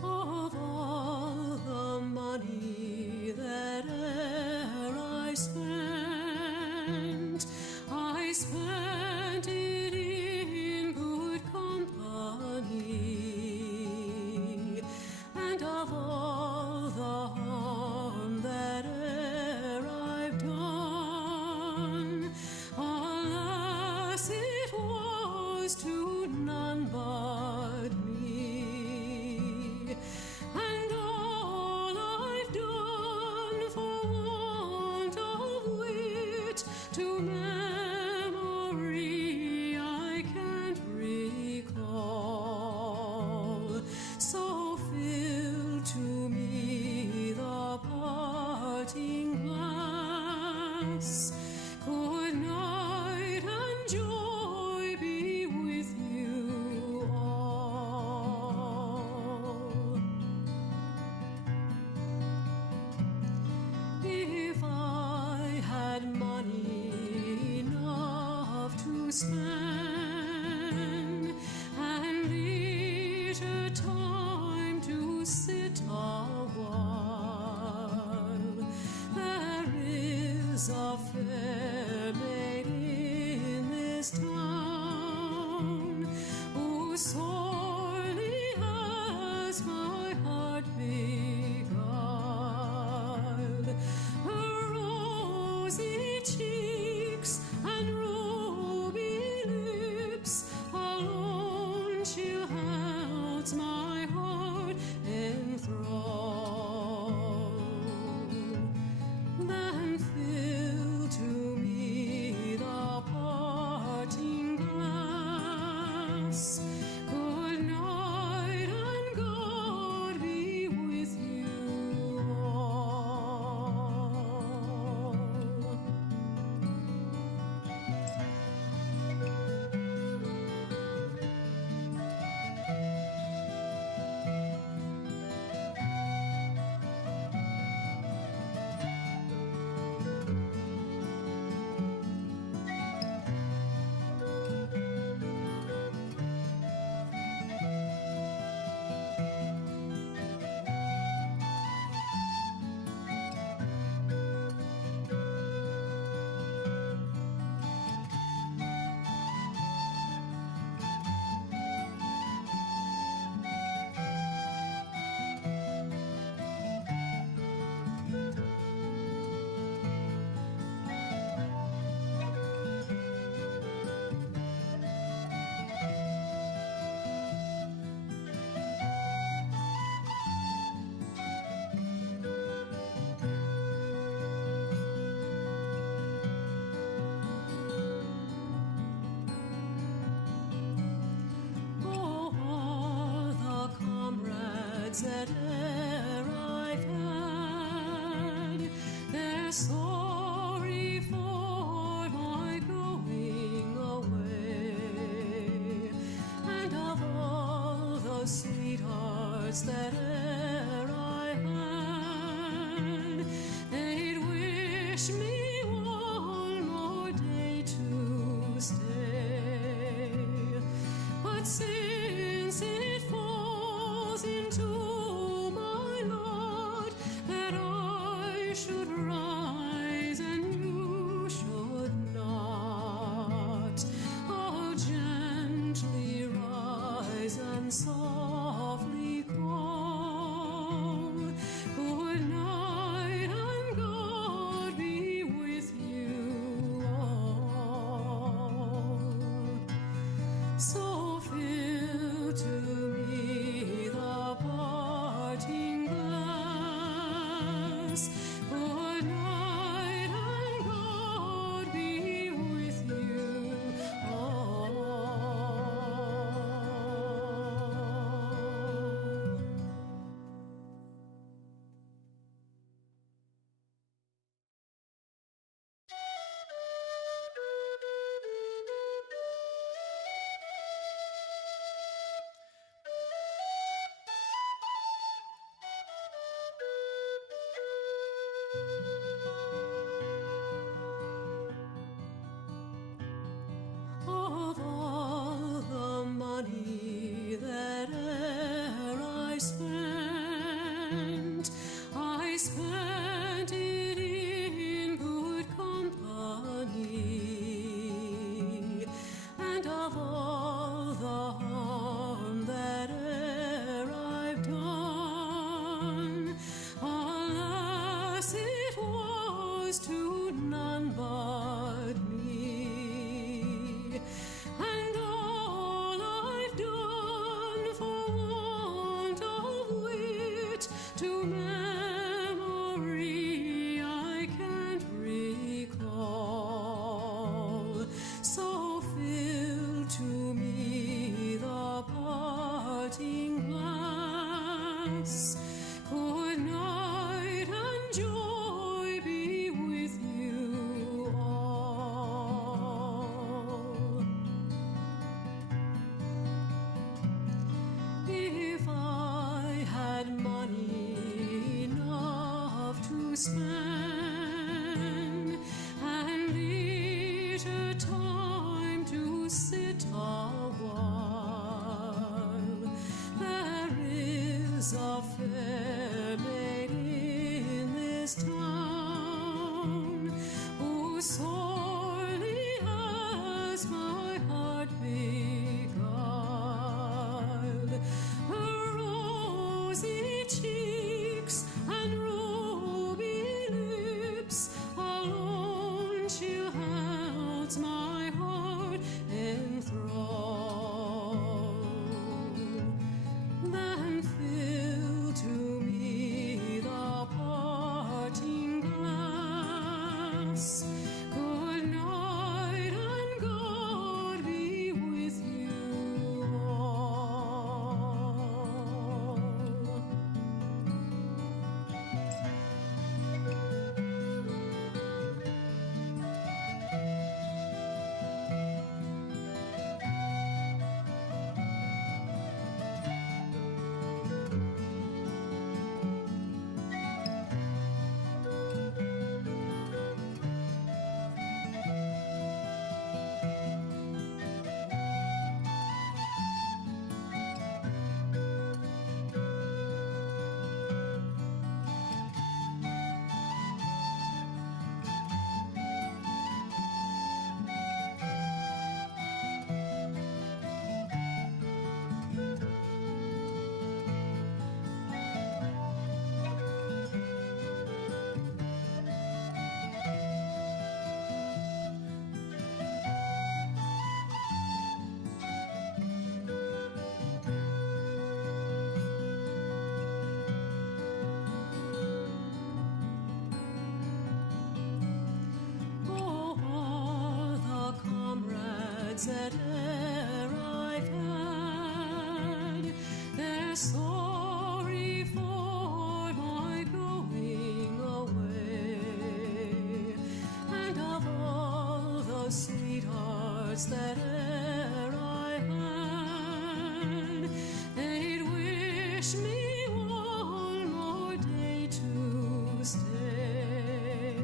Of all the money that e'er I spent it in good company, and of all the harm that e'er I've done, alas, it was to none but me. And all I've done for want of wit to memory I can't recall. So fill to me the parting glass. Good night and joy be with you all. If I had money enough to spend, and leisure time to sit a while, there is a fair maid in this town who sorely has my heart beguiled. Her rosy cheeks and ruby lips alone she holds my heart enthralled. Then fill to me the parting glass. Good night and God be with you all. Oh, all the comrades that e'er I've had, they're sorry for my going away. And of all the sweethearts that e'er I had, they'd wish me one more day to stay. But since it falls into my lot that I should rise and you should not, oh, gently rise and softly call. Good night and God be with you all. So fill a while. There is a fair maid in this town who sorely has my heart beguiled. Her rosy cheeks and ruby lips alone she holds my heart enthralled. Then fill to me the parting glass. Good night and God be with you all. Oh, all the comrades that e'er I've had, they're sorry for my going away. And of all the sweethearts that e'er I had, they'd wish me one more day to stay.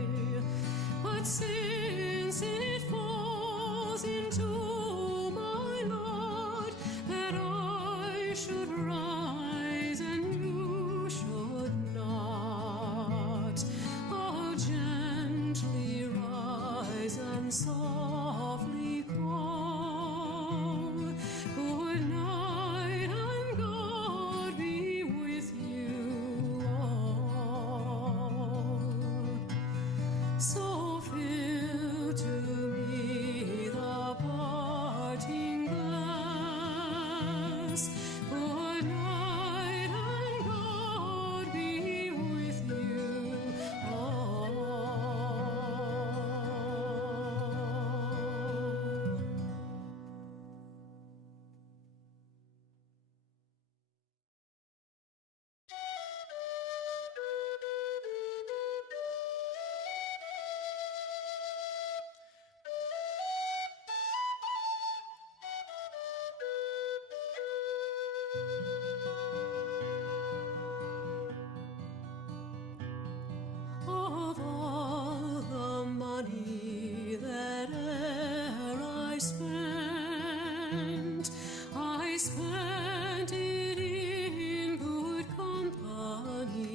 But since it falls into my lot that I should rise and you should not, I'll gently rise and softly call. Good night and God be with you all. So fill to me the parting glass. Good night and God be with you all. Of all the money that e'er I spent it in good company.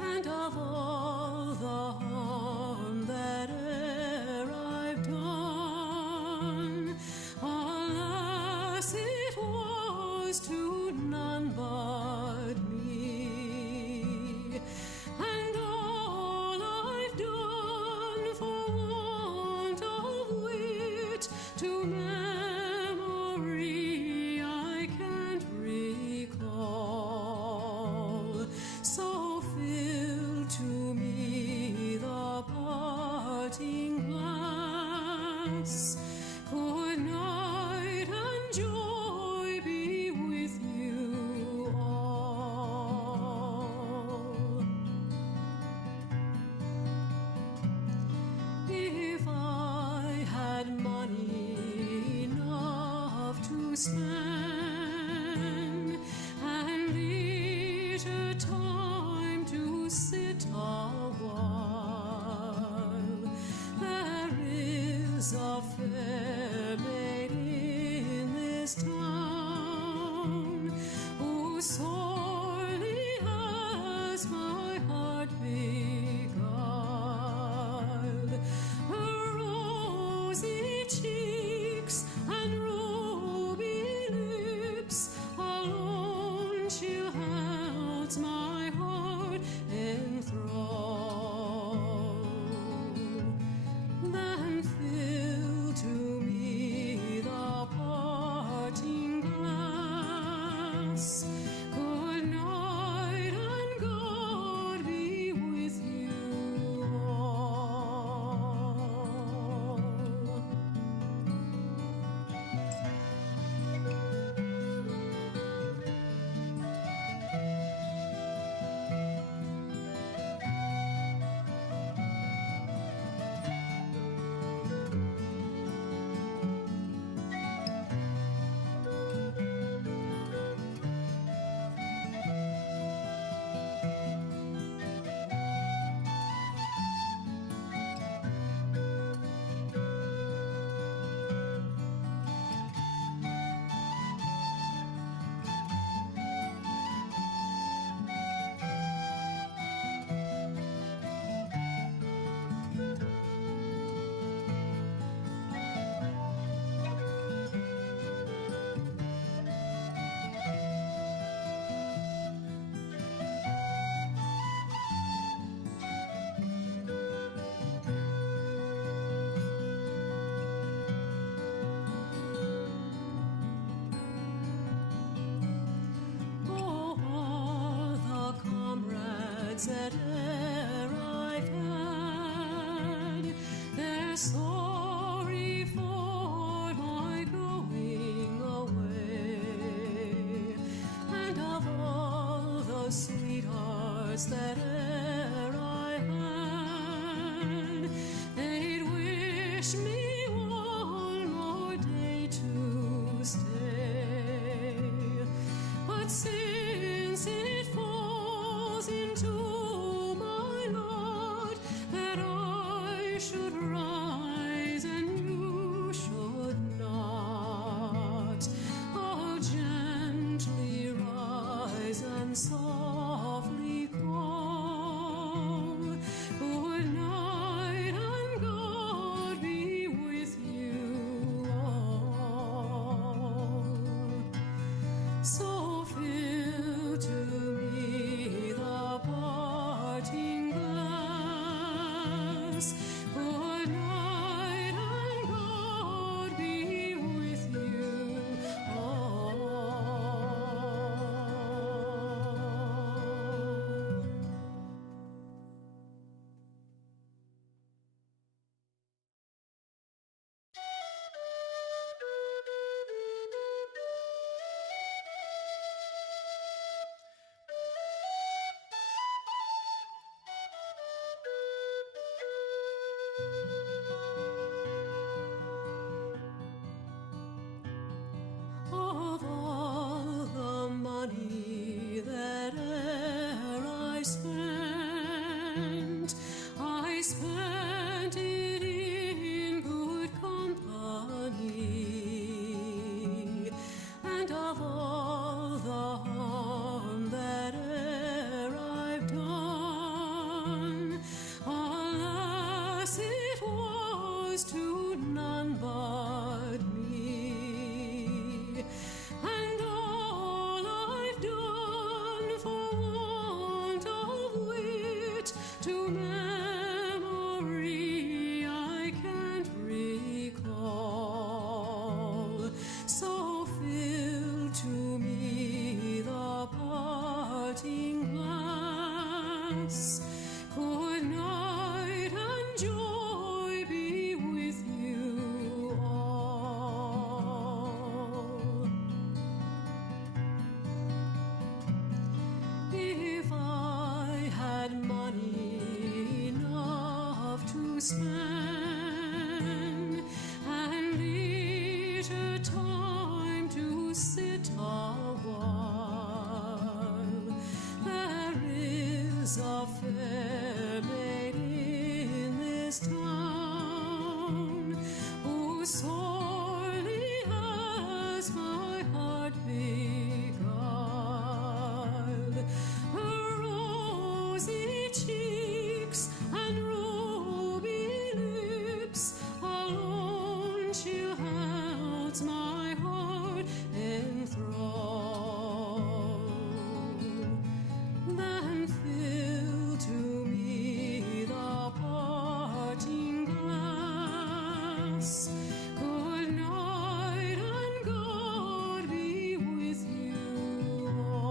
And of all the harm that e'er I've done, alas, it was to none but me. And all I've done for want of wit to memory I can't recall. So fill to me the parting glass. Good night and joy be with you all. If I had money enough to spend and leisure time to sit a while, there is a fair comrades that e'er I've had, they're sorry for my going away, and of all the sweethearts that e'er I had, they'd wish me one more day to stay. But since it falls into my lot that I should rise and you should not, I'll gently rise and softly call, good night and God be with you all. So fill to me the parting glass, good night and God be with you all. Of all the money that e'er I spent it in good company, and of all the harm that e'er I've done, alas, it was to none but me. And all I've done for want of wit to memory I can't recall. So fill to me the parting glass, good night and joy be with you all. If I had money enough to spend, and leisure time to sit a while, there is a fair maid in this town who sorely has my heart beguiled. Her rosy cheeks and ruby lips alone she'll holds my heart enthralled. Then fill to me the parting glass, good night and God be with you all.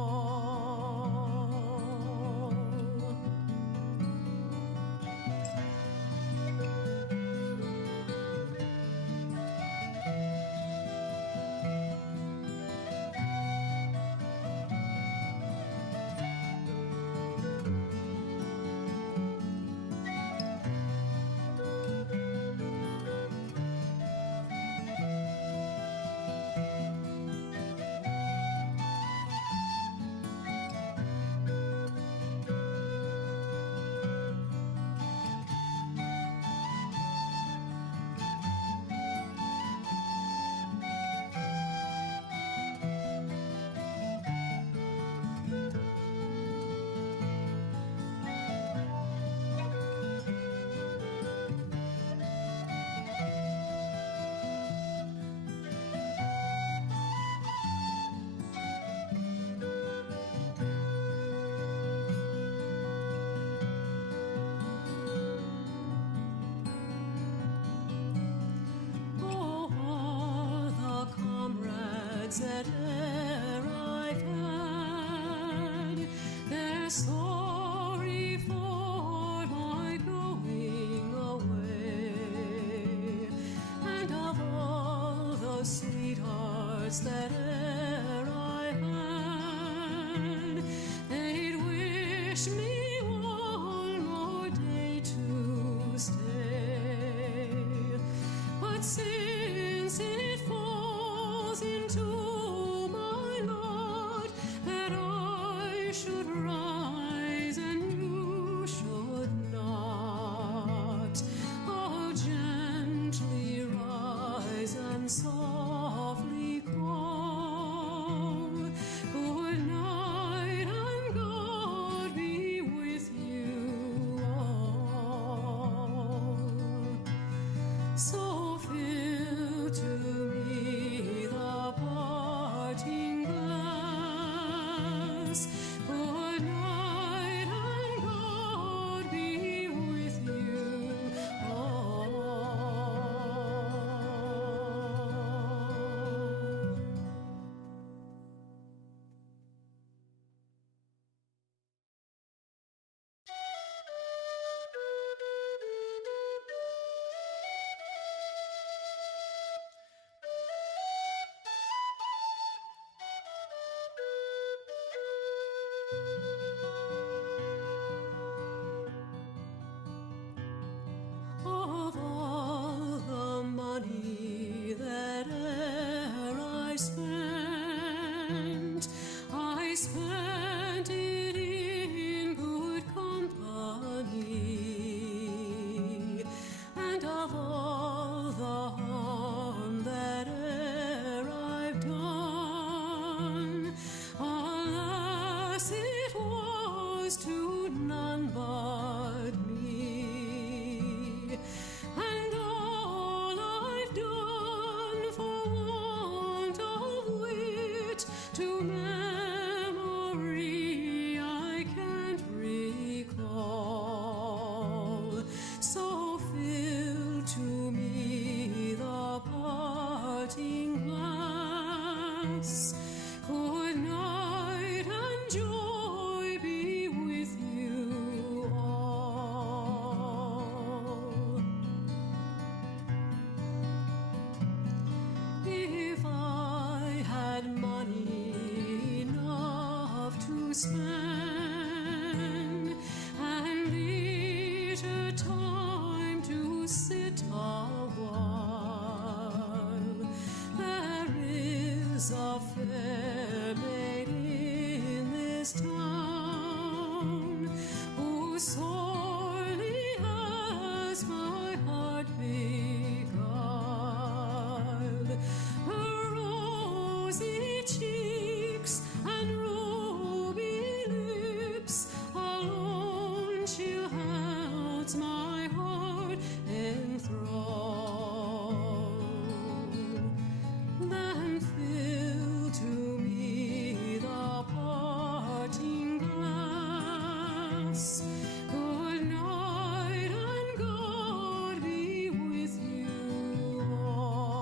that e'er I've had, they're sorry sweethearts that e'er I had, they'd wish me one more day to stay. But since it falls into my lot that I should rise and you should not, I'll gently rise and softly call, good night and God be with you all. So fill to me the parting glass, good night and God be with you all. Of all the money that e'er I spent it in good company, and of all the harm that e'er I've done, alas, it was to none but me. And all I've done for want of wit to memory I can't recall. So fill to me the parting glass, good night and joy be with you all. If I had money enough to spend and leisure time to sit a while, there is a fair maid in this town who sorely has my heart beguiled. Her rosy cheeks and ruby lips alone she'll holds my heart enthralled. Then fill to me the parting glass, good night and God be with you all.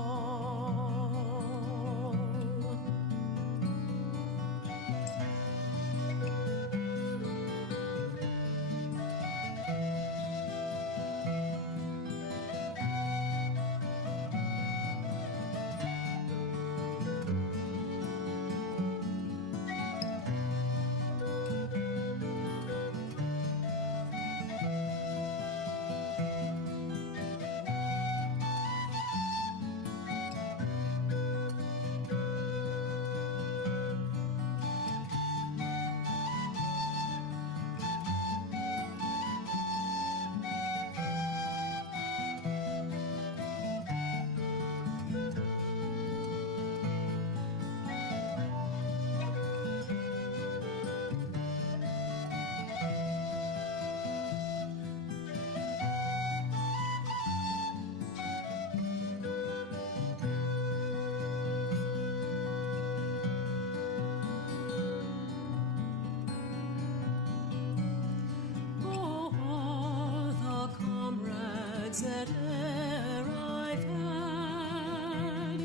that e'er I've had,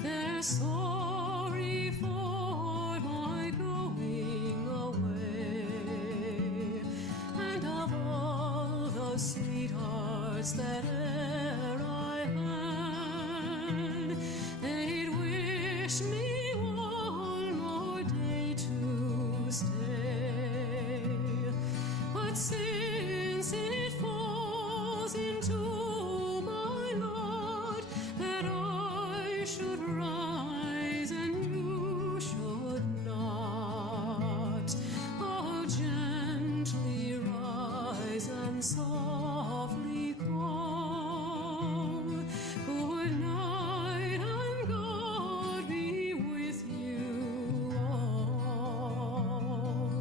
they're sorry for my going away, and of all the sweethearts that e'er I had, they'd wish me since it falls into my lot that I should rise and you should not, I'll gently rise and softly call. Good night and God be with you all.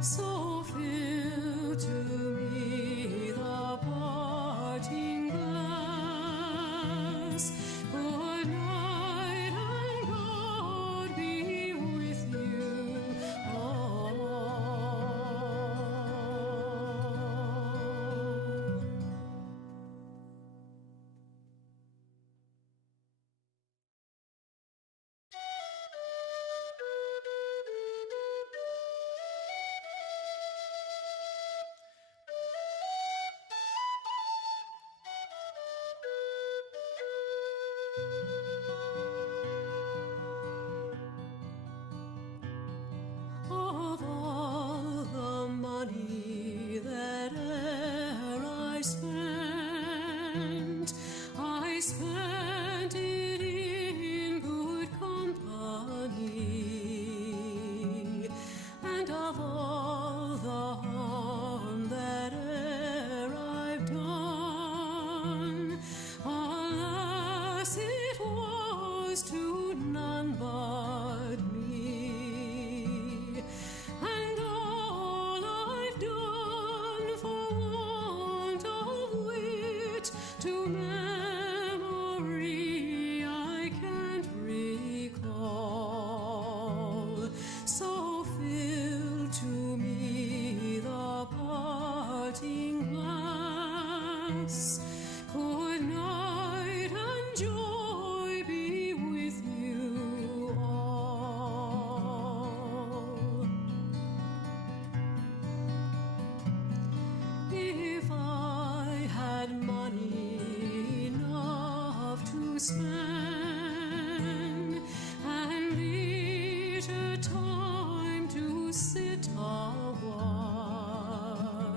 So fill to me the parting glass. Good night and God be with you all. Of all the money that e'er I spent it in good company, and of all the harm that e'er I've done, alas, it was to none but me. And all I've done for want of wit to memory I can't recall. So fill to me the parting glass. Good night and joy be with you all. If I had money enough to spend and leisure time to sit a while,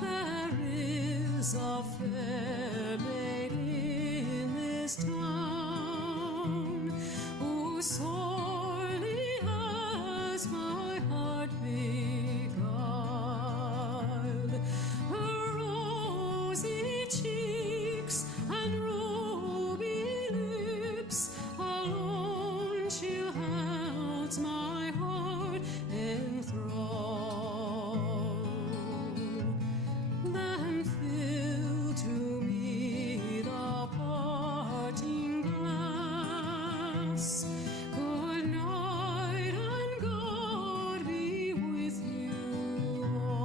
there is a fair maid in this town who sorely has my heart beguiled. Her rosy cheeks and ruby lips alone she'll holds my heart enthralled. Then fill to me the parting glass. Good night and God be with you all.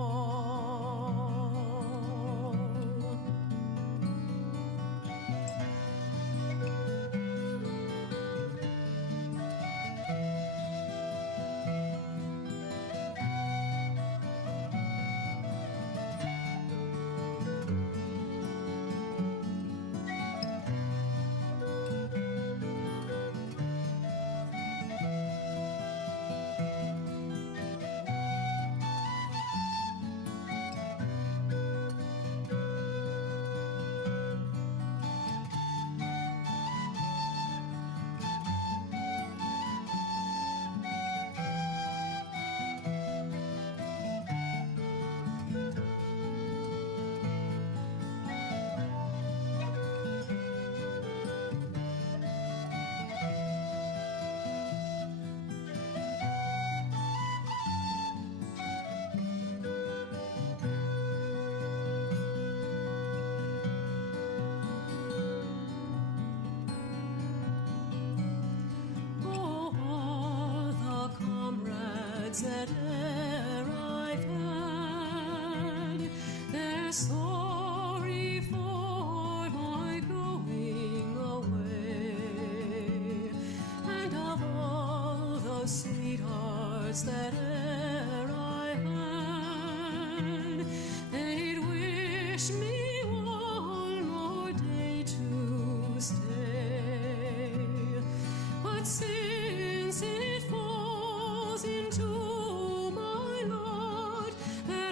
Oh, all the comrades that e'er I've had, they're sorry for my going away. And of all the sweethearts that e'er I had, they'd wish me one more day to stay. But since it falls into my lot that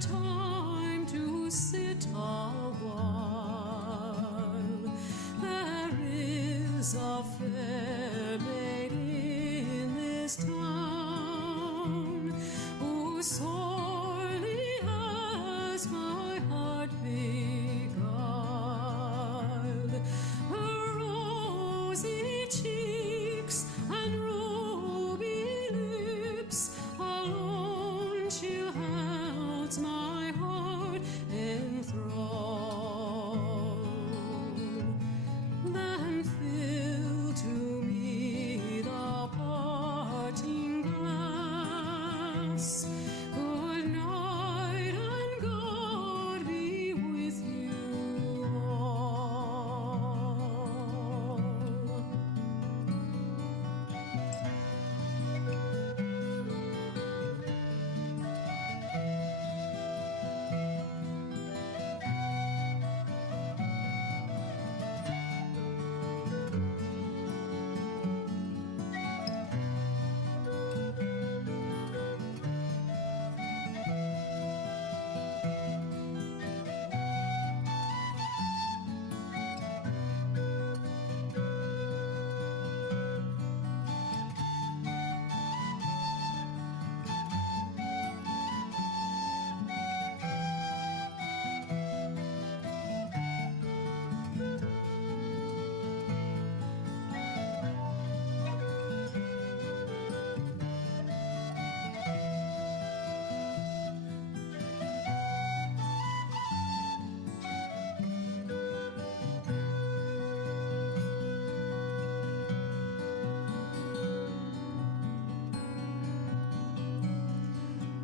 time to sit a while. There is a fair maid in this town who sorely has my heart beguiled. Her rosy cheeks and ruby lips alone she holds my heart enthralled. Then fill to me the parting glass. Good night and God be with you all.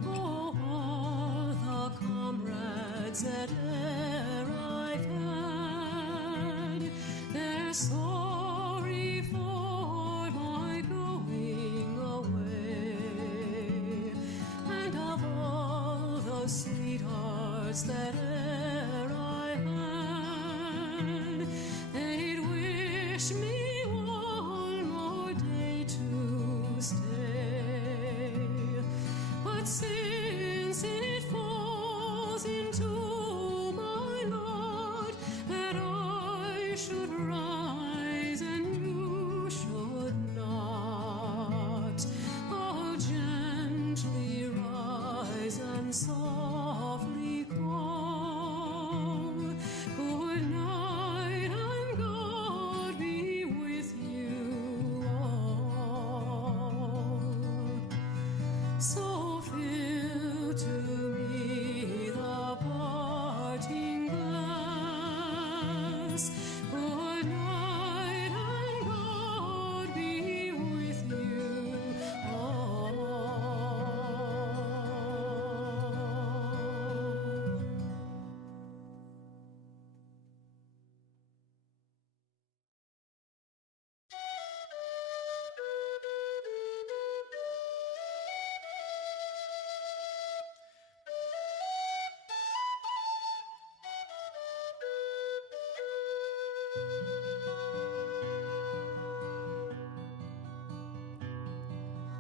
Oh, all the comrades that e'er I've had, they're sorry for my going away. And of all the sweethearts that e'er I had, they'd wish me one more day to stay. But since it falls into my lot that I should rise and you should not, I'll gently rise and softly call. Good night and God be with you all. So fill to me the parting glass. Good night and God be with you all.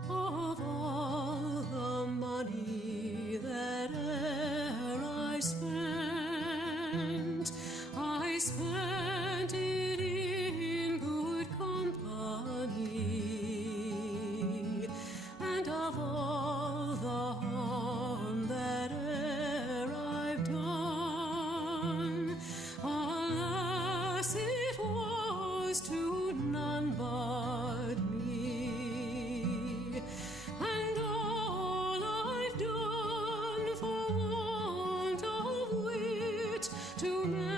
Of all the money that e'er I spent it in good company. And of all the harm that e'er I've done, alas, it was to none but me. And all I've done for want of wit to memory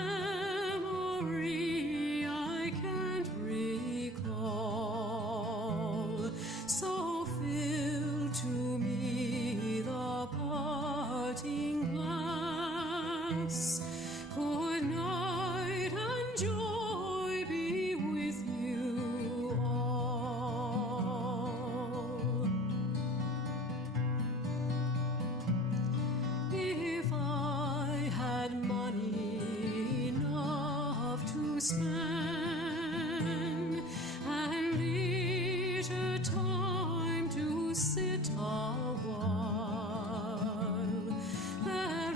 I can't recall. So fill to me the parting glass. Good night and joy be with you all. If I had money enough to spend and leisure time to sit a while, there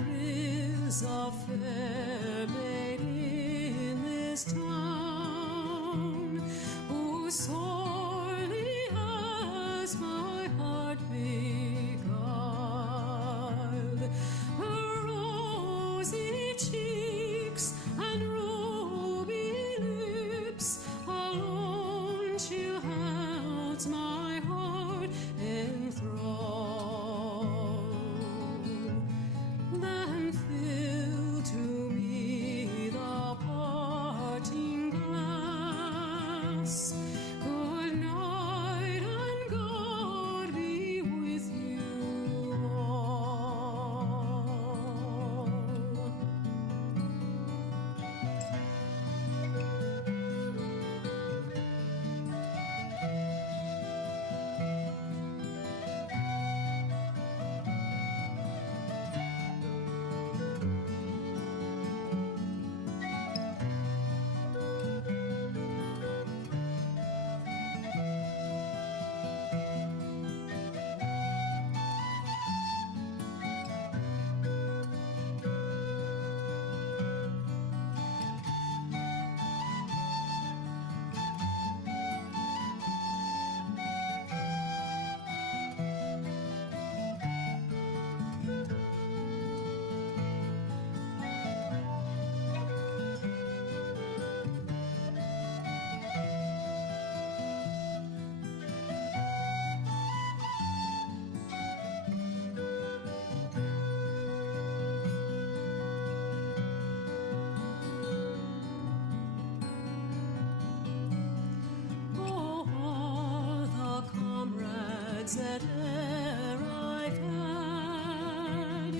comrades that e'er I've had,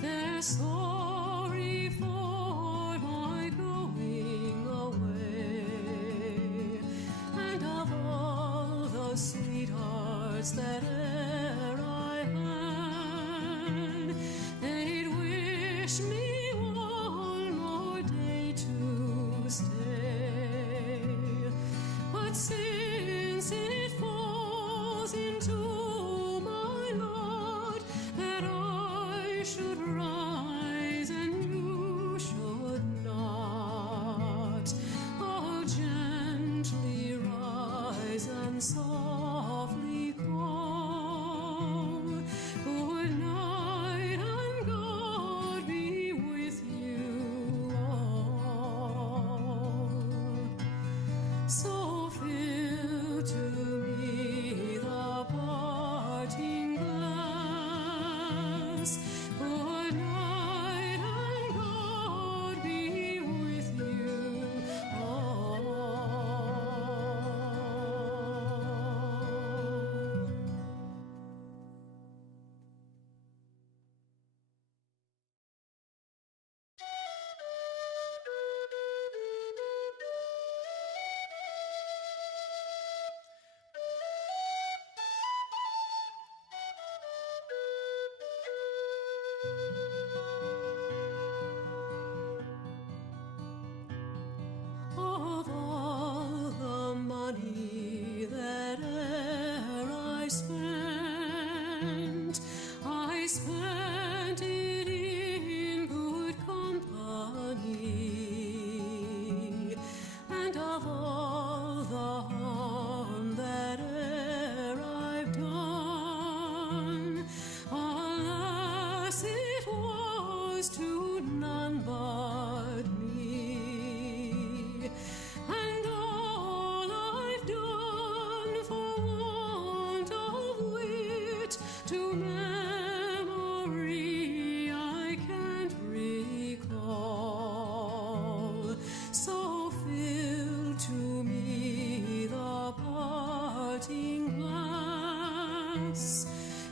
they're sorry for my going away, and of all those sweethearts that e'er I had, they'd wish me one more day to stay. But since it falls into my lot that I should rise and you should not, I'll gently rise and softly call, good night and God be with you all. So fill to me the parting glass, good night and God be with you all. Of all the money that e'er I spent it in good company, and of all the harm that e'er I've done, alas, it was to none but me, and all I've done for want of wit to memory I can't recall. So fill to me the parting glass,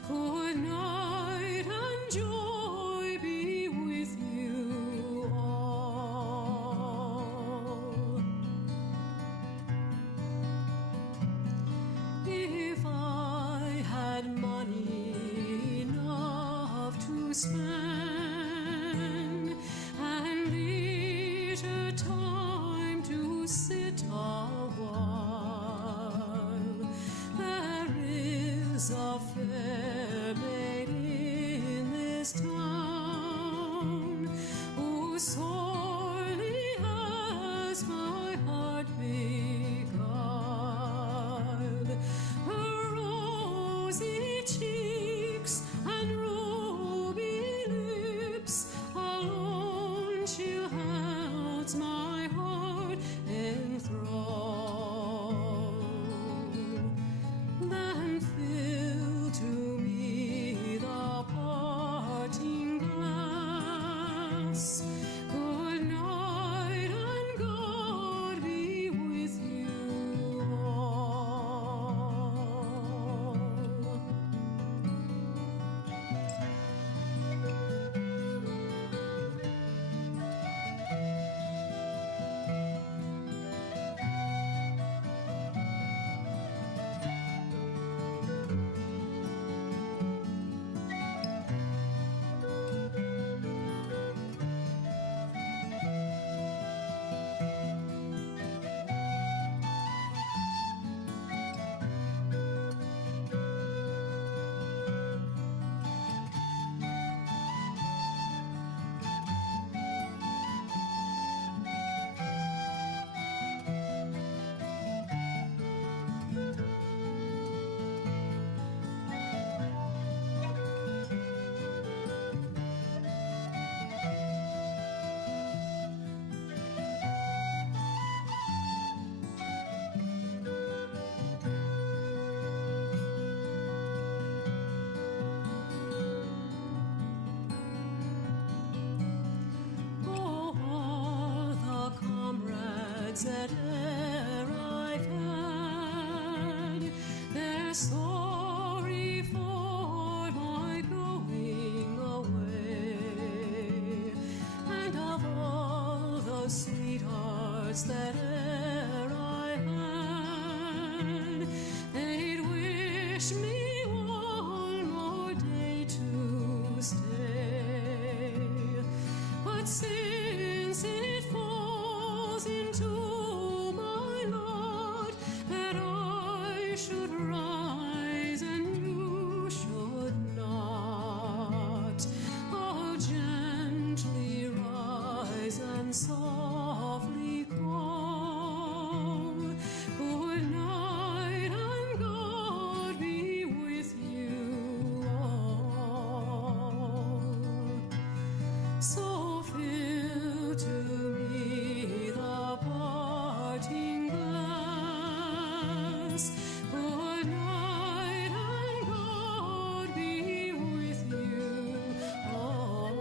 good night and joy be with you all. If I had money enough to spend, and leisure time to sit a while, there is a fair maid in this town who sorely has my heart beguiled. Her rosy cheeks and ruby lips alone she'll holds my heart enthralled. Then fill to me the parting glass, good night and God be with you all. that e'er I've had, they're sorry sweethearts that e'er I had, they'd wish me one more day to stay. But since it falls into my lot that I should rise and you should not, I'll gently rise and softly call. Good night and God be with you all. So fill to me the parting glass. Good night and God be with you all.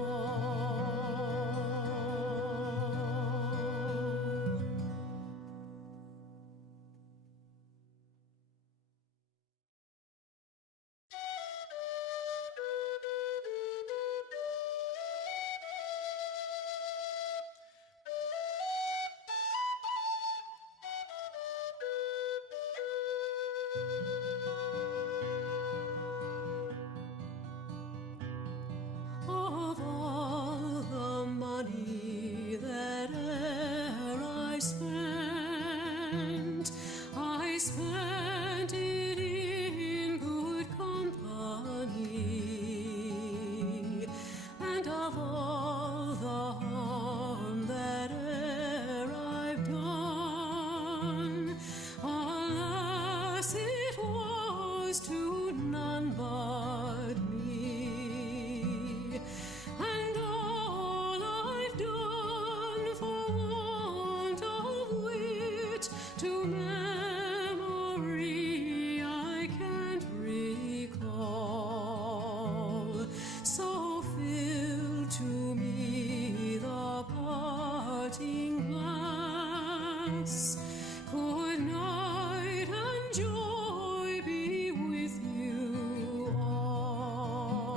Of all the money that e'er I spent it in good company, and of all the harm that e'er I've done, alas, it was to none but me. And all I've done for want of wit to memory I can't recall. So fill to me the parting glass. Good night and joy be with you all.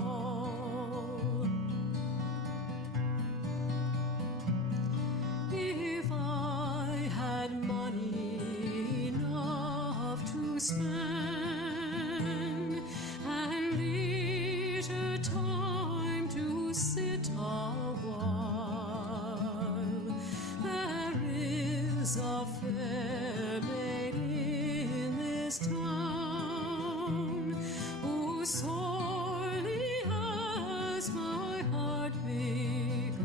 If I had money enough to spend and leisure time to sit a while, there is a fair maid in this town who sorely has my heart beguiled.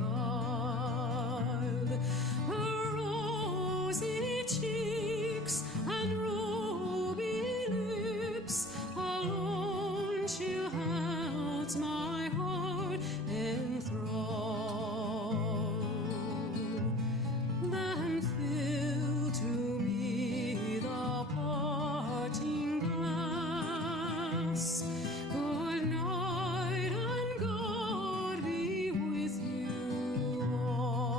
Her rosy cheeks and ruby lips alone she holds my heart enthralled. Then fill to me the parting glass. Good night and God be with you all.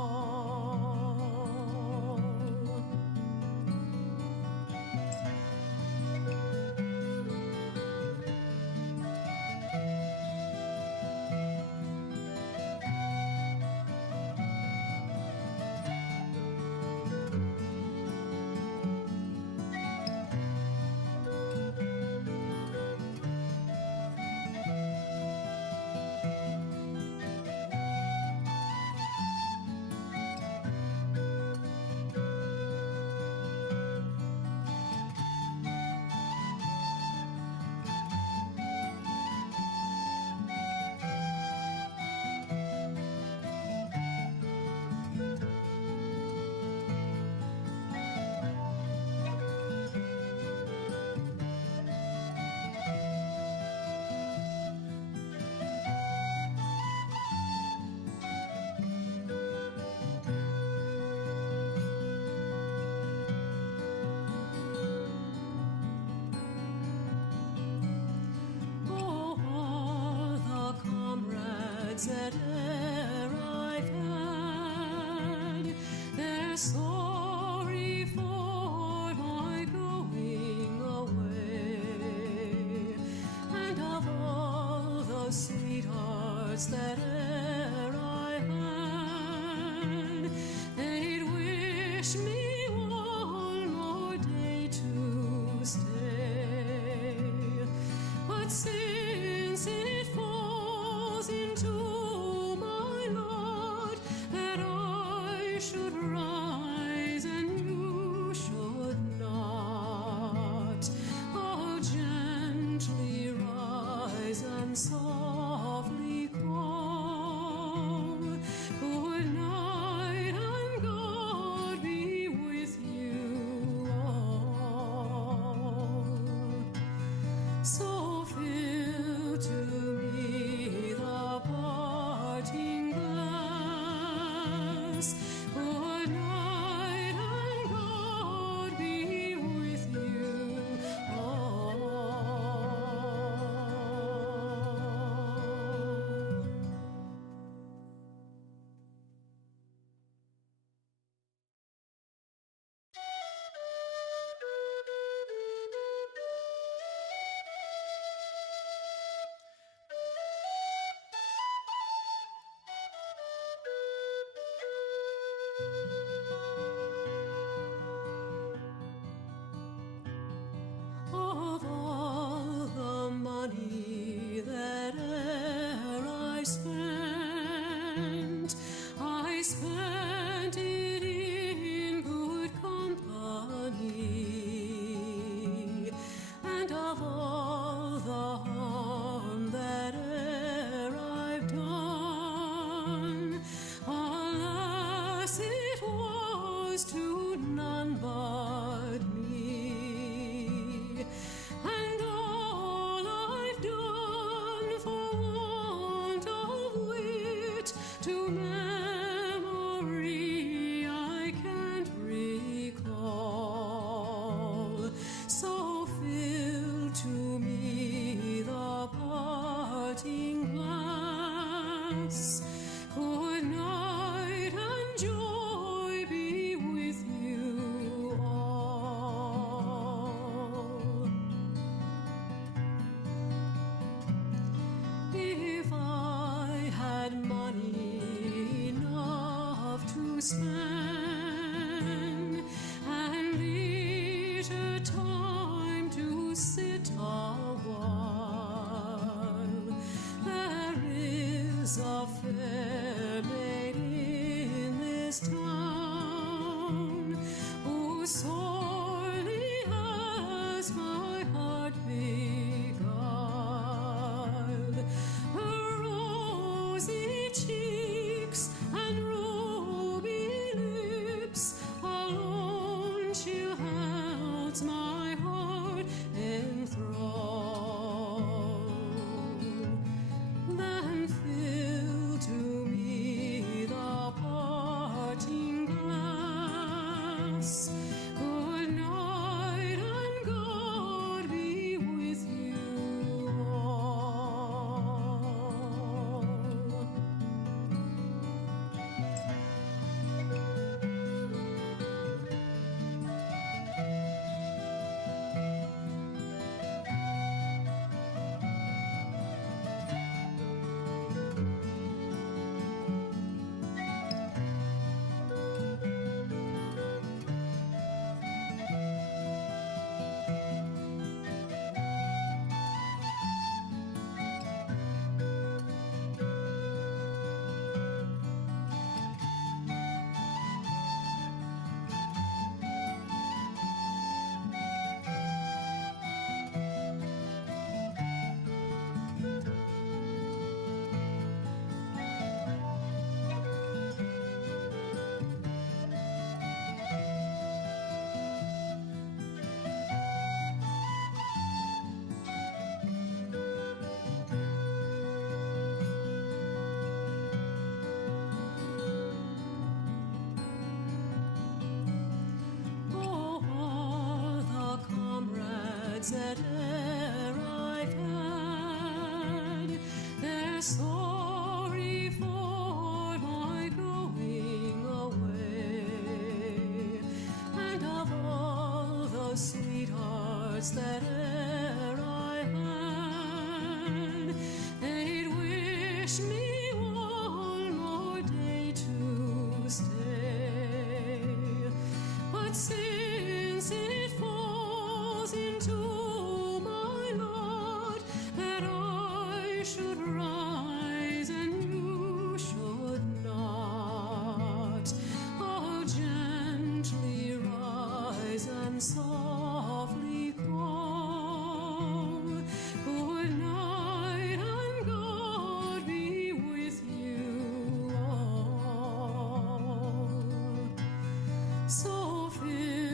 that e'er I've had, they're sorry for my going away. And of all the sweethearts that e'er I had, they'd wish me Of all the money that e'er I spent it in good company, and of all the harm that e'er I've done, alas, it was to none but me. And all I've done for want of wit to memory I can't recall. So fill to me the parting glass. Good night and joy be with you all. If I had money enough to spend, and leisure time to sit a while, there is a fair maid in this town who sorely has my heart beguiled. Her rosy cheeks and ruby lips alone she holds my heart enthralled. Then fill to me the parting glass. Good night and God be with you all. All the comrades that e'er I've had, they're sorry for my going away. And of all the sweethearts that e'er I had, they'd wish me one more day to stay. But since it falls into my lot that I should rise and you should not, oh, gently rise and softly call. Good night and God be with you all. So fill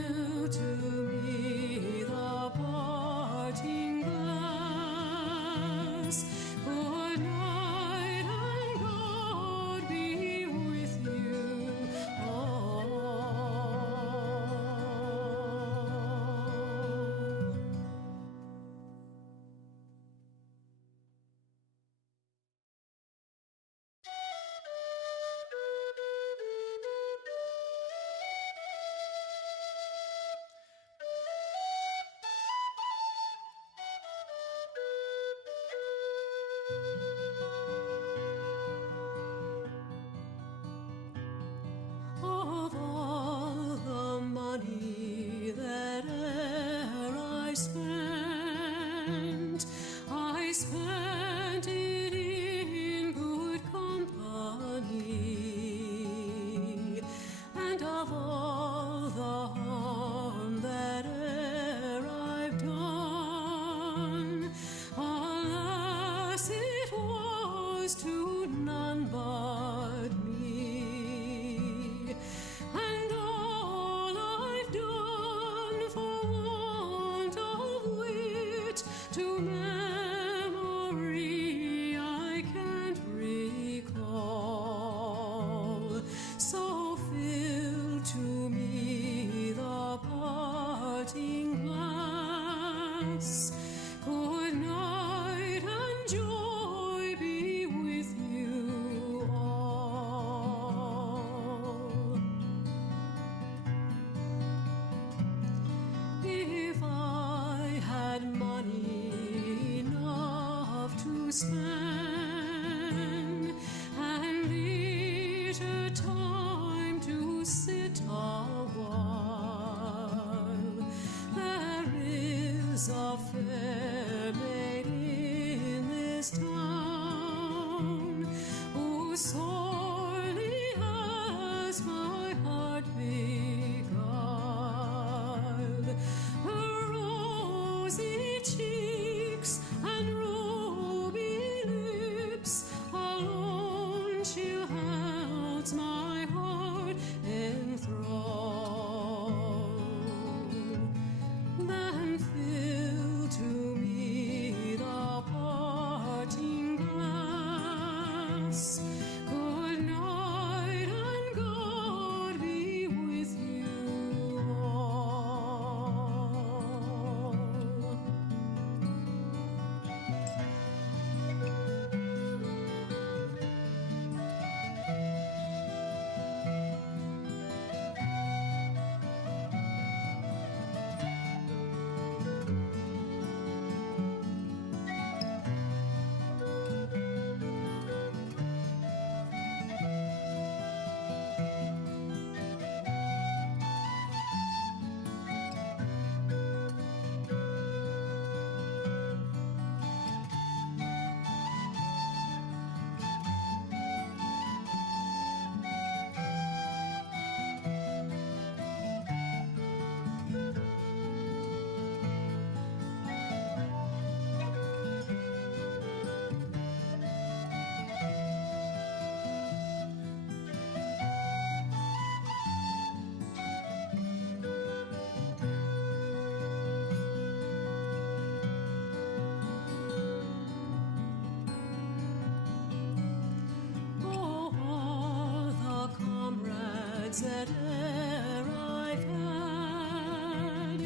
comrades that e'er I've had,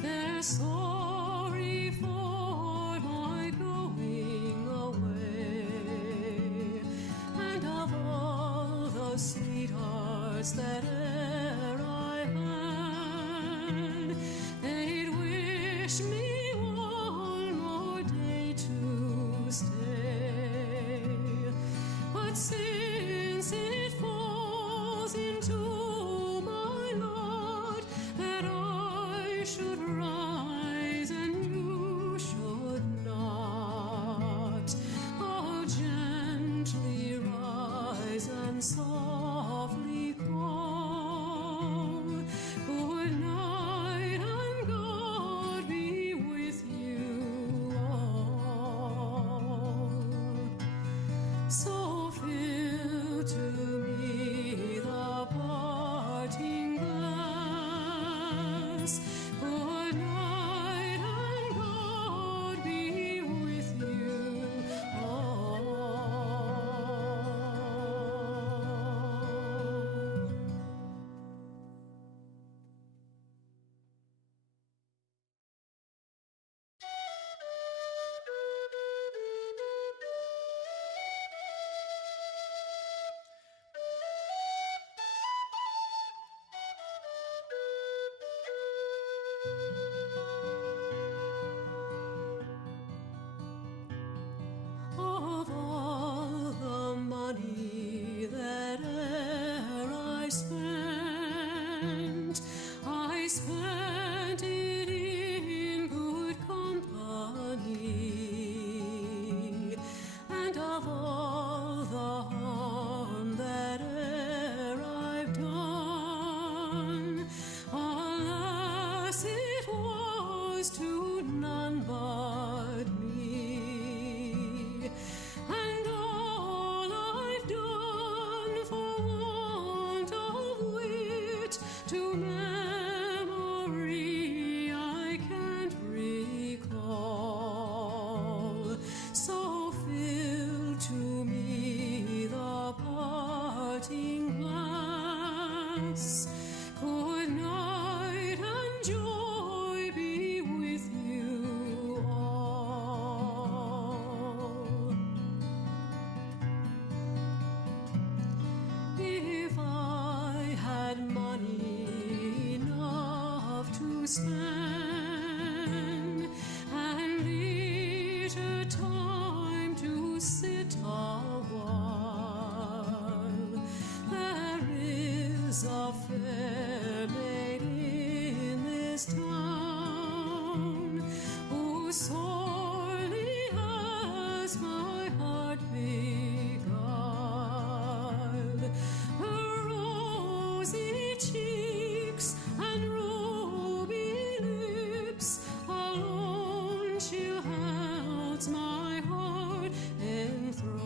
they're sorry for my going away, and of all those sweethearts that e'er I had, they'd wish me one more day to stay. But since it falls into my lot that I should rise and you should not, oh, gently rise and softly call. Good night and God be with you all. So fill to me the parting glass. Good night and God be with you all. Of all the money that e'er I spent it in good company, and of all the harm that e'er I've done, alas, it was to none but me. And all I've done for want of wit to memory I can't recall. So fill to me the parting glass. Good night and joy be with you all. If I had money enough to spend and leisure time to sit a while, there is a fair lady in this town who sorely has my heart beguiled. Her rosy cheeks and ruby lips alone she holds my heart enthralled.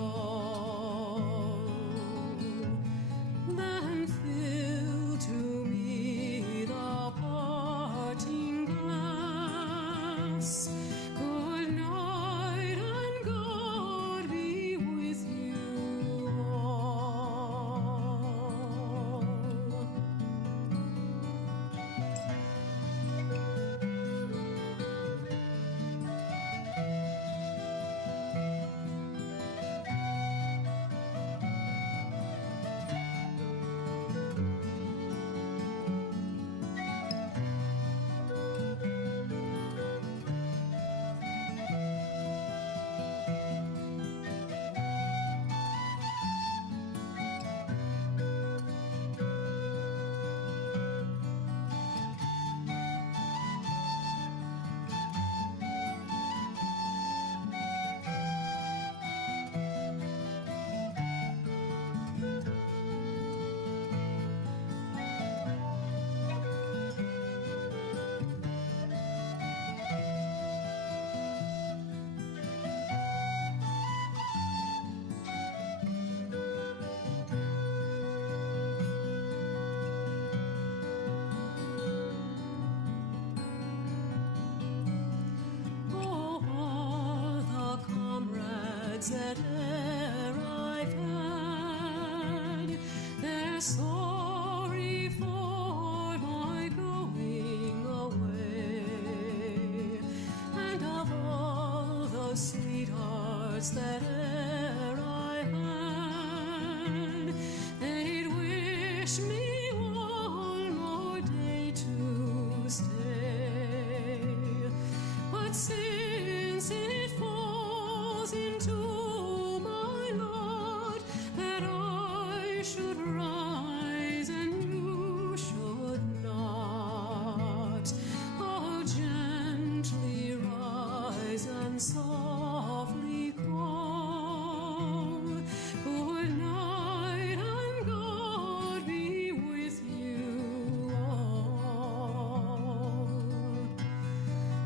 Then fill to me the parting glass. Good night and God be with you all. that e'er I've had, they're sorry sweethearts that e'er I had, they'd wish me one more day to stay. But since it falls into my lot that I should rise and you should not, I'll gently rise and softly call, good night and God be with you all.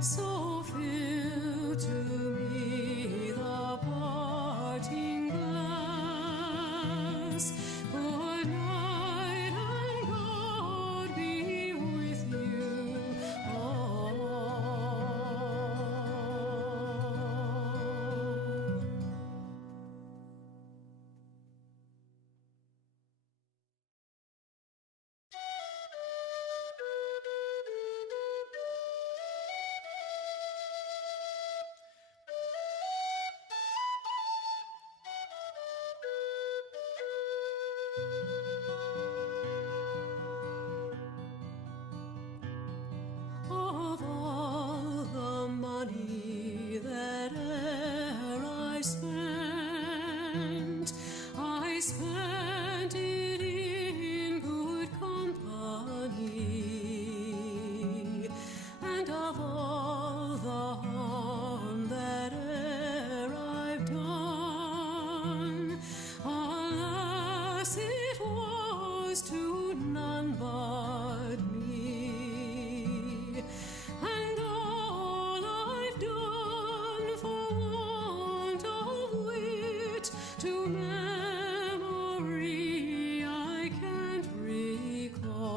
So fill to me the parting glass, good night and God be with you all. Of all the money that e'er I spent it in good company, and of all the harm that e'er I've done, alas, it was to none but me. And all I've done for want of wit to memory I can't recall.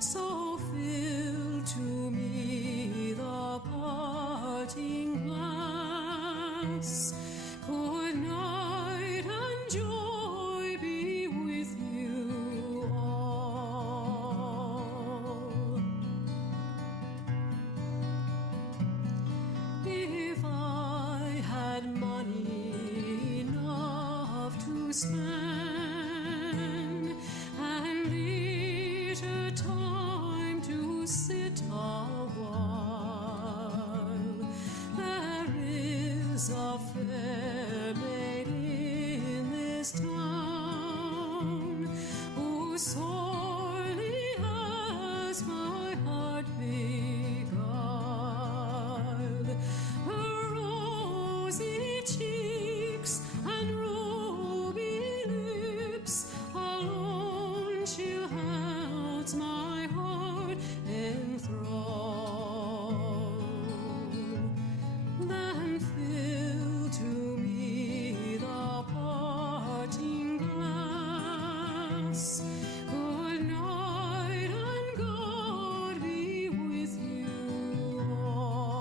So fill to me the parting glass, good night and joy be with you all. If I had money enough to spend and leisure time to sit a while, there is a fair maid in this town who sorely has my heart beguiled. Her rosy cheeks and ruby lips alone she'll holds my heart enthralled. Then fill to me the parting glass, good night and God be with you all.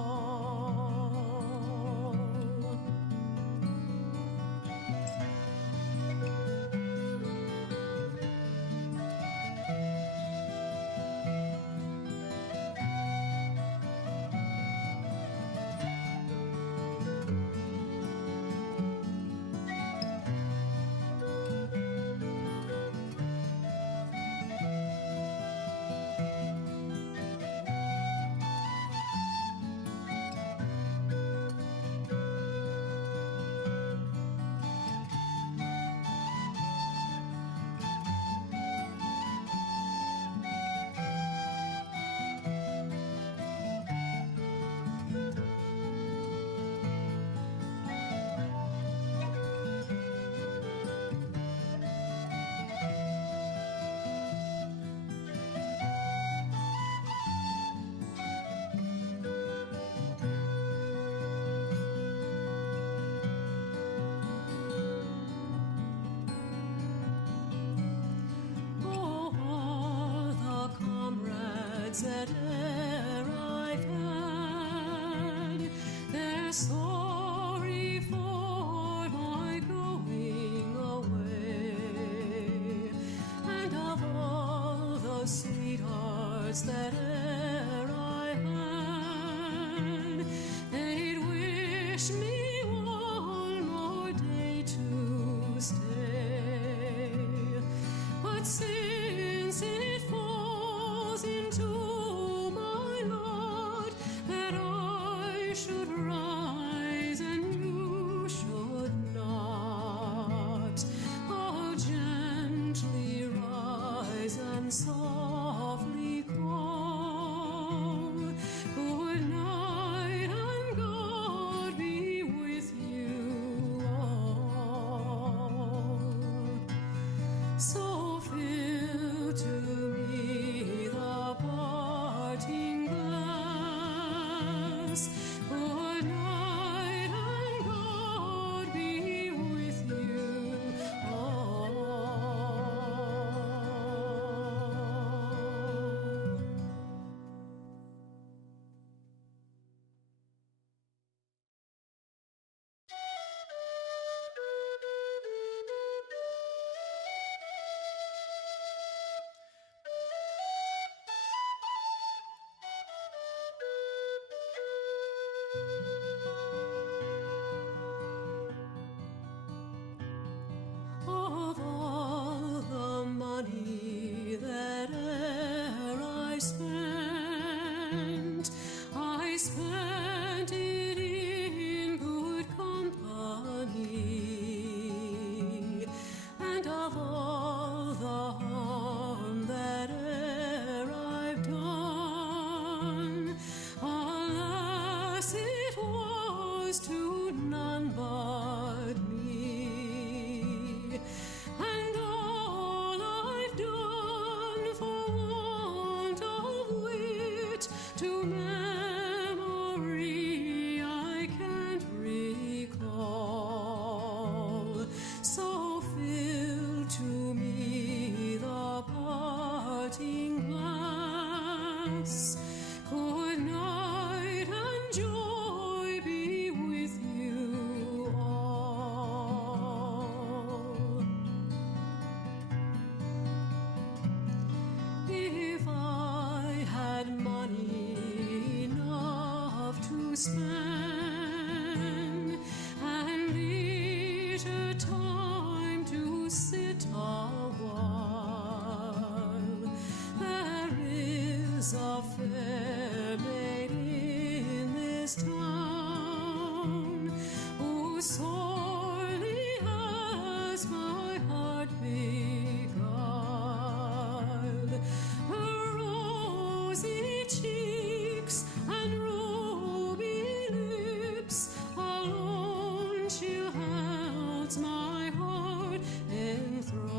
that e'er I've had, they're sorry for my going away. And of all the sweethearts that e'er I had, they'd wish me But since it falls into my lot that I should rise and you should not, I'll gently rise and softly call. Good night and God be with you all. So fill to me the parting glass. Good night and God be with you all. Of all the money that e'er I spent it in good company, and of all the harm that e'er I've done, alas, it was to none but me. And all I've done for want of wit to memory I can't recall. So fill to me the parting glass. Good night and joy be with you all. If I had money enough to spend and leisure time to sit a while, there is a fair maid in this town who sorely has my heart beguiled. Her rosy cheeks and ruby lips alone she holds my heart enthralled.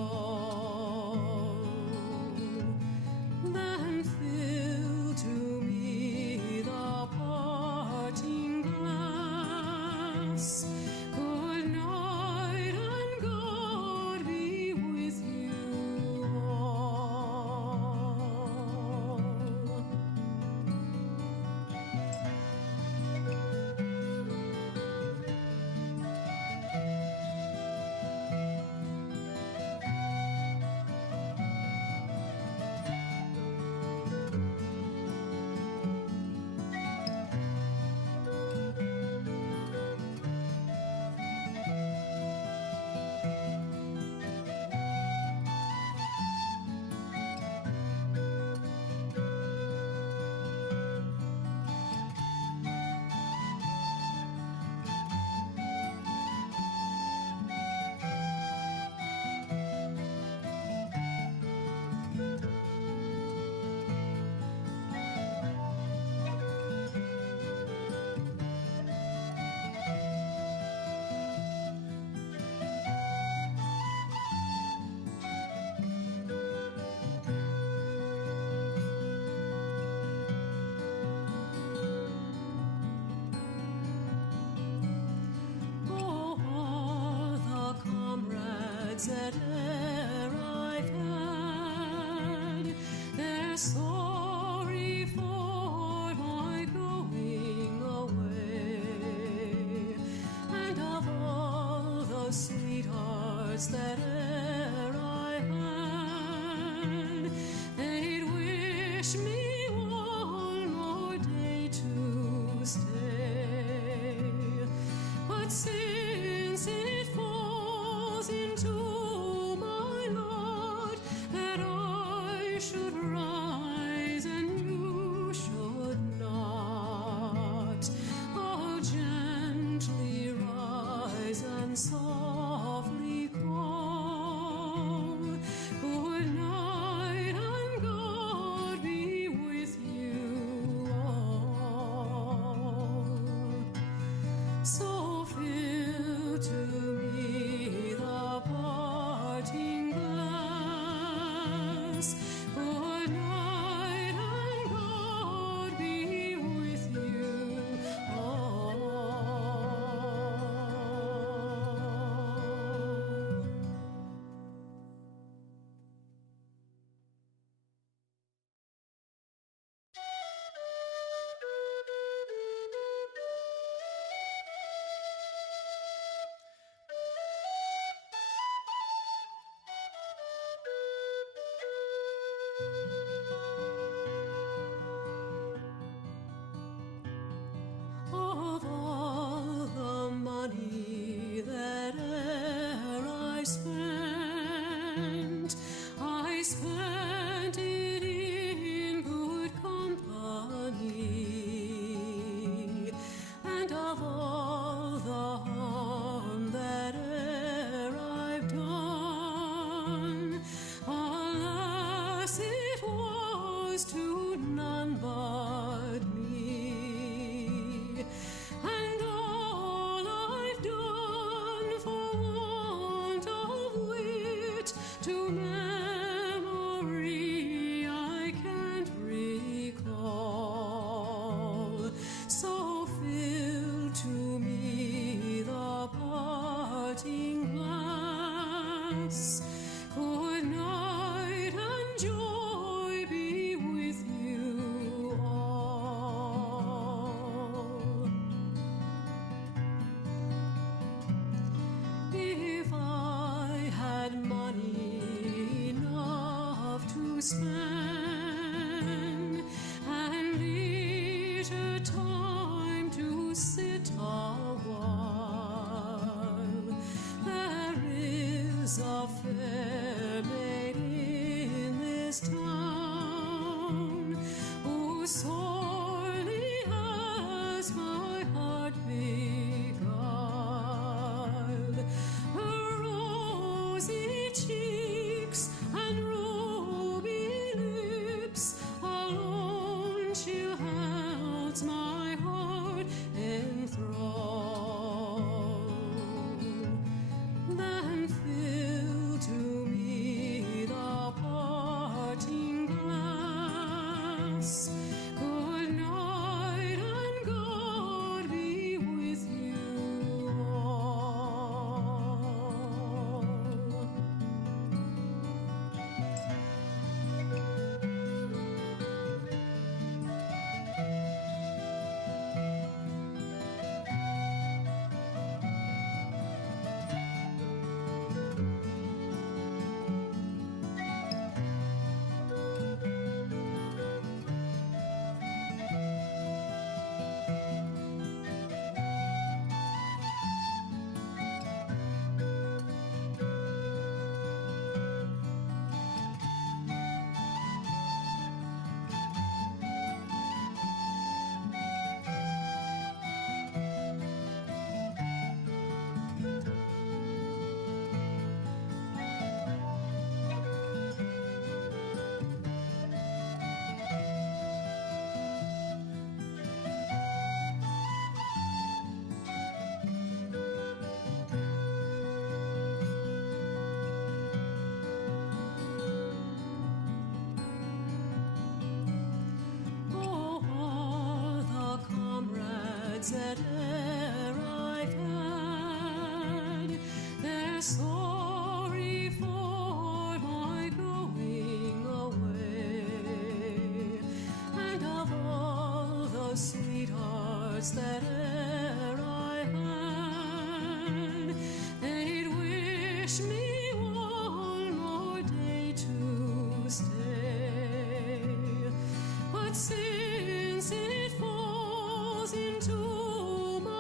Then fill to me the parting glass. Good night and God be with you all. Oh, all the comrades that e'er I've had, they're sorry for my going away. And of all the sweethearts that e'er I had, they'd wish me one more day to stay. But since it falls into my lot Of all the money that e'er I spent it in good company, and of all the harm that e'er I've done, alas, it was to none but me. And all I've done for want of wit to memory I can't recall. So fill to me the parting glass. Good night and joy be with you all. If I had money enough to spend, and leisure time to sit a while, there is a fair maid in this town who sorely has my heart beguiled. Her rosy cheeks and ruby lips alone she holds my heart enthralled. Then fill to me the parting glass. Good night and God be with you all. All the comrades that e'er I've had, they're sorry for my going away. And of all the sweethearts that e'er I had, they'd wish me one more day to stay. But since it falls into my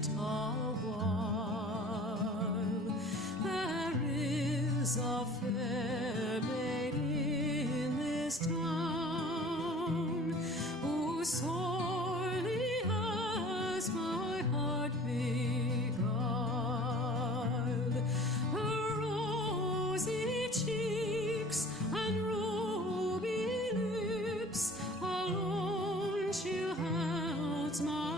sit a while. There is a fair maid in this town, who sorely has my heart beguiled. Her rosy cheeks and ruby lips alone she holds my